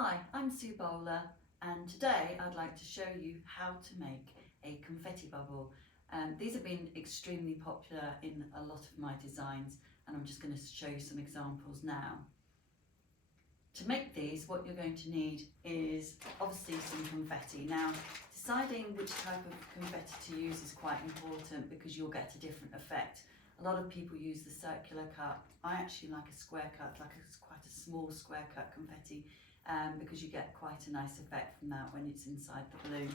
Hi, I'm Sue Bowler, and today I'd like to show you how to make a confetti bubble. These have been extremely popular in a lot of my designs, and I'm just going to show you some examples now. To make these, what you're going to need is obviously some confetti. Now, deciding which type of confetti to use is quite important because you'll get a different effect. A lot of people use the circular cut. I actually like a square cut, like quite a small square cut confetti, because you get quite a nice effect from that when it's inside the balloon.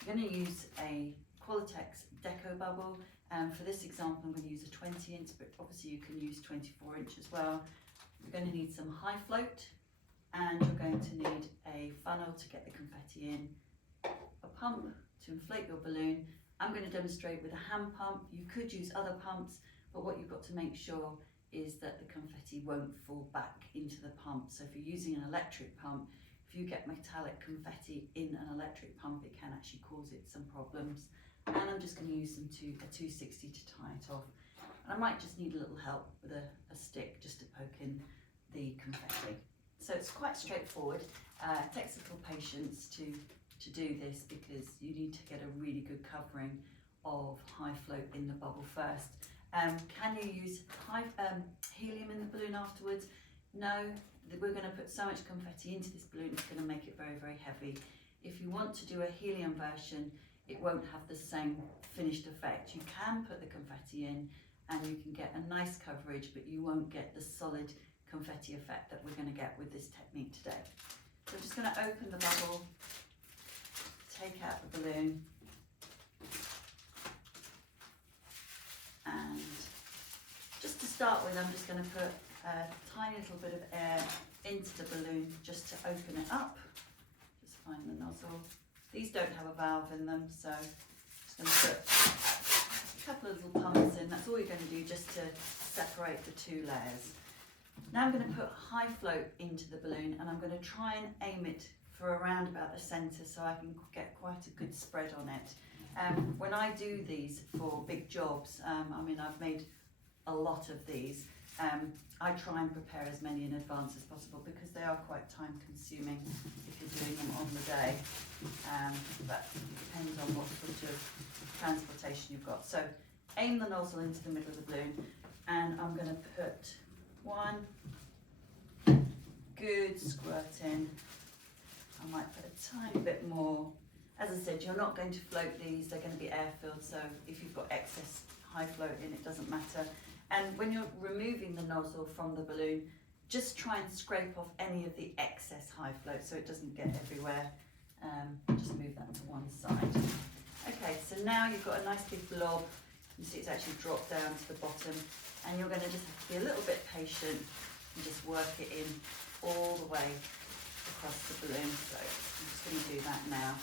I'm going to use a Qualatex Deco Bubble. For this example, I'm going to use a 20-inch, but obviously you can use 24-inch as well. You're going to need some high float, and you're going to need a funnel to get the confetti in, a pump to inflate your balloon. I'm going to demonstrate with a hand pump. You could use other pumps, but what you've got to make sure is that the confetti won't fall back into the pump. So if you're using an electric pump, if you get metallic confetti in an electric pump, it can actually cause it some problems. And I'm just going to use a 260 to tie it off. And I might just need a little help with a stick just to poke in the confetti. So it's quite straightforward. It takes a little patience to do this because you need to get a really good covering of high float in the bubble first. Can you use helium in the balloon afterwards? No, we're going to put so much confetti into this balloon, it's going to make it very, very heavy. If you want to do a helium version, it won't have the same finished effect. You can put the confetti in and you can get a nice coverage, but you won't get the solid confetti effect that we're going to get with this technique today. So I'm just going to open the bubble, take out the balloon, and just to start with, I'm just going to put a tiny little bit of air into the balloon just to open it up. Just find the nozzle. These don't have a valve in them, so I'm just going to put a couple of little pumps in. That's all you're going to do just to separate the two layers. Now I'm going to put high float into the balloon, and I'm going to try and aim it for around about the centre so I can get quite a good spread on it. When I do these for big jobs, I mean, I've made a lot of these. I try and prepare as many in advance as possible because they are quite time consuming if you're doing them on the day. But it depends on what sort of transportation you've got. So aim the nozzle into the middle of the balloon, and I'm going to put one good squirt in. I might put a tiny bit more. As I said, you're not going to float these, they're going to be air filled, so if you've got excess high float in, it doesn't matter. And when you're removing the nozzle from the balloon, just try and scrape off any of the excess high float so it doesn't get everywhere. Just move that to one side. Okay, so now you've got a nice big blob. You see it's actually dropped down to the bottom, and you're going to just have to be a little bit patient and just work it in all the way across the balloon. So I'm just going to do that now.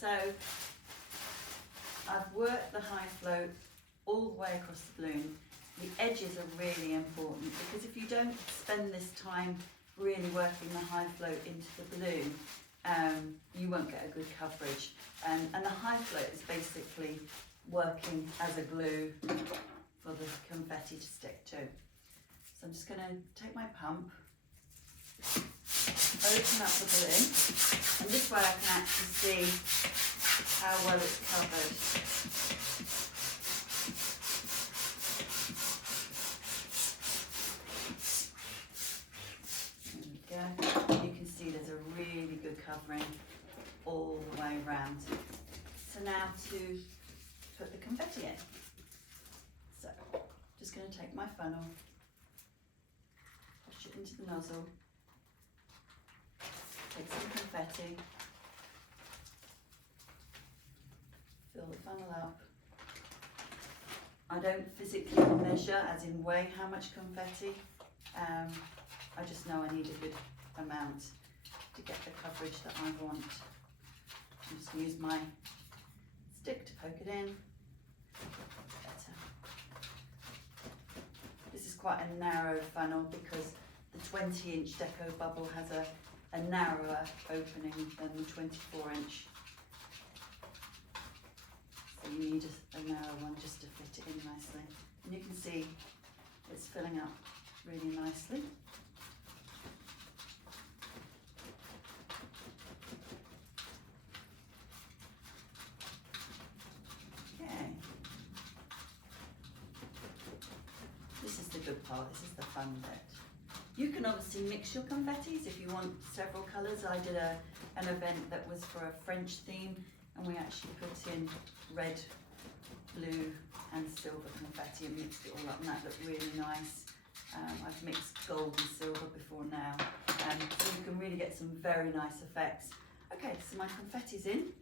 So I've worked the high float all the way across the balloon. The edges are really important because if you don't spend this time really working the high float into the balloon, you won't get a good coverage. And the high float is basically working as a glue for the confetti confetti to stick to. So I'm just going to take my pump, open up the balloon, and this way I can actually see how well it's covered. There we go. You can see there's a really good covering all the way around. So now to put the confetti in. So just going to take my funnel, push it into the nozzle, take some confetti, fill the funnel up. I don't physically measure, as in weigh how much confetti. I just know I need a good amount to get the coverage that I want. I'm just going to use my stick to poke it in. Better. This is quite a narrow funnel because the 20-inch Deco Bubble has a narrower opening than the 24-inch. So you need a narrow one just to fit it in nicely. And you can see it's filling up really nicely. Okay. This is the good part, this is the fun bit. You can obviously mix your confettis if you want several colours. I did an event that was for a French theme, and we actually put in red, blue and silver confetti and mixed it all up, and that looked really nice. I've mixed gold and silver before now, so you can really get some very nice effects. Okay, so my confetti's in,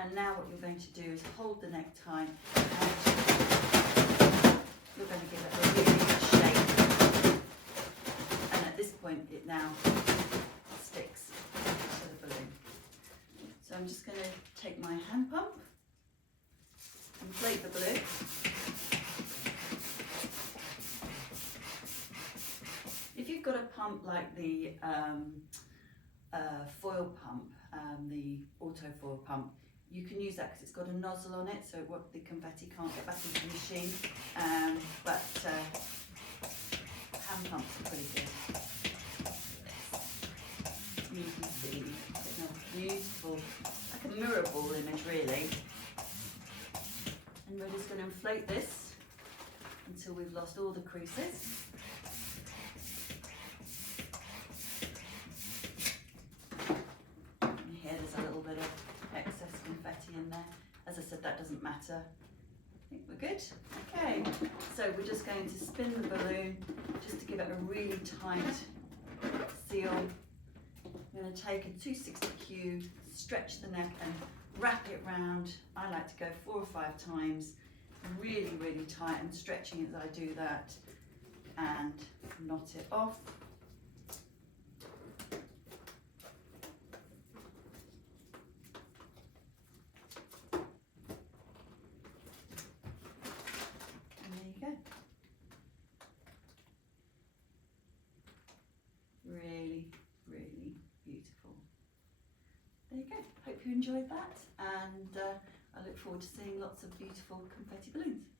and now what you're going to do is hold the necktie and you're going to give it a really good shape, and at this point it now sticks to the balloon. So I'm just going to take my hand pump, inflate the balloon, if you've got a pump like the foil pump, the auto foil pump, you can use that because it's got a nozzle on it, so the confetti can't get back into the machine, but hand pumps are pretty good. You can see a beautiful, like a mirror ball image really. And we're just going to inflate this until we've lost all the creases. And here there's a little bit of excess confetti in there. As I said, that doesn't matter. I think we're good. Okay, so we're just going to spin the balloon just to give it a really tight seal. I'm going to take a 260Q, stretch the neck and wrap it round. I like to go 4 or 5 times, really, really tight, and stretching as I do that, and knot it off. And there you go. Really, really beautiful. There you go. Hope you enjoyed that, and I look forward to seeing lots of beautiful confetti balloons.